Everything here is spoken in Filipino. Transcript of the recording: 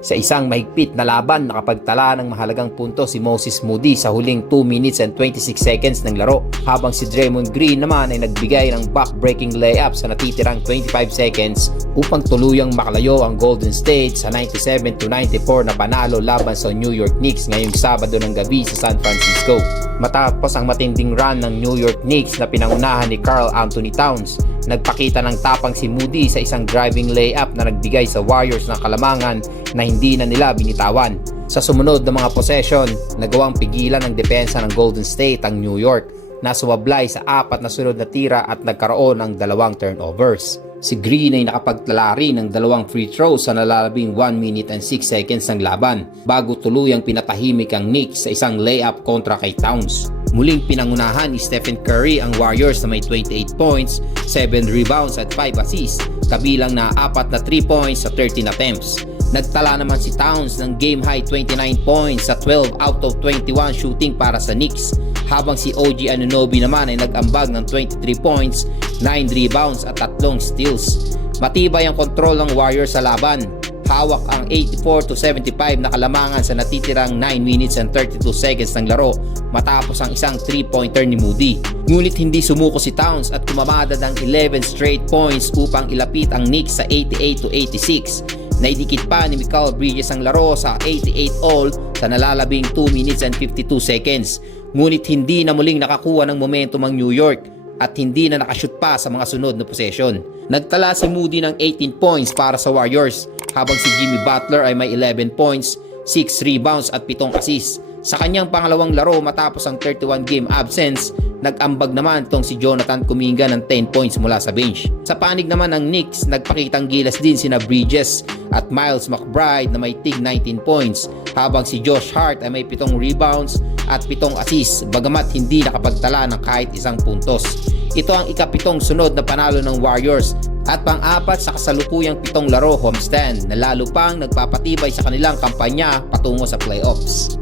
Sa isang mahigpit na laban, nakapagtala ng mahalagang punto si Moses Moody sa huling 2 minutes and 26 seconds ng laro, habang si Draymond Green naman ay nagbigay ng back-breaking layup sa natitirang 25 seconds upang tuluyang makalayo ang Golden State sa 97 to 94 na panalo laban sa New York Knicks ngayong Sabado ng gabi sa San Francisco. Matapos ang matinding run ng New York Knicks na pinangunahan ni Carl Anthony Towns, nagpakita ng tapang si Moody sa isang driving layup na nagbigay sa Warriors ng kalamangan na hindi na nila binitawan. Sa sumunod na mga possession, nagawang pigilan ng depensa ng Golden State ang New York na sumablay sa apat na sunod na tira at nagkaroon ng dalawang turnovers. Si Green ay nakapagtala rin ng dalawang free throws sa nalalabing 1 minute and 6 seconds ng laban bago tuluyang pinatahimik ang Knicks sa isang layup kontra kay Towns. Muling pinangunahan ni Stephen Curry ang Warriors na may 28 points, 7 rebounds at 5 assists, kabilang na 4 na 3 points sa 13 attempts. Nagtala naman si Towns ng game high 29 points sa 12 out of 21 shooting para sa Knicks, habang si OG Anunoby naman ay nag-ambag ng 23 points, 9 rebounds at 3 steals. Matibay ang kontrol ng Warriors sa laban, hawak ang 84 to 75 na kalamangan sa natitirang 9 minutes and 32 seconds ng laro matapos ang isang 3-pointer ni Moody. Ngunit hindi sumuko si Towns at kumamada ng 11 straight points upang ilapit ang Knicks sa 88 to 86. Naidikit pa ni Michael Bridges ang laro sa 88 all sa nalalabing 2 minutes and 52 seconds. Ngunit hindi na muling nakakuha ng momentum ang New York at hindi na nakashoot pa sa mga sunod na possession. Nagtala si Moody ng 18 points para sa Warriors habang si Jimmy Butler ay may 11 points, 6 rebounds at 7 assists. Sa kanyang pangalawang laro matapos ang 31 game absence, nag-ambag naman itong si Jonathan Kuminga ng 10 points mula sa bench. Sa panig naman ng Knicks, nagpakitang gilas din sina Bridges at Miles McBride na may tig 19 points habang si Josh Hart ay may 7 rebounds at 7 assists bagamat hindi nakapagtala ng kahit isang puntos. Ito ang ikapitong sunod na panalo ng Warriors at pang-apat sa kasalukuyang pitong laro homestand na lalo pang nagpapatibay sa kanilang kampanya patungo sa playoffs.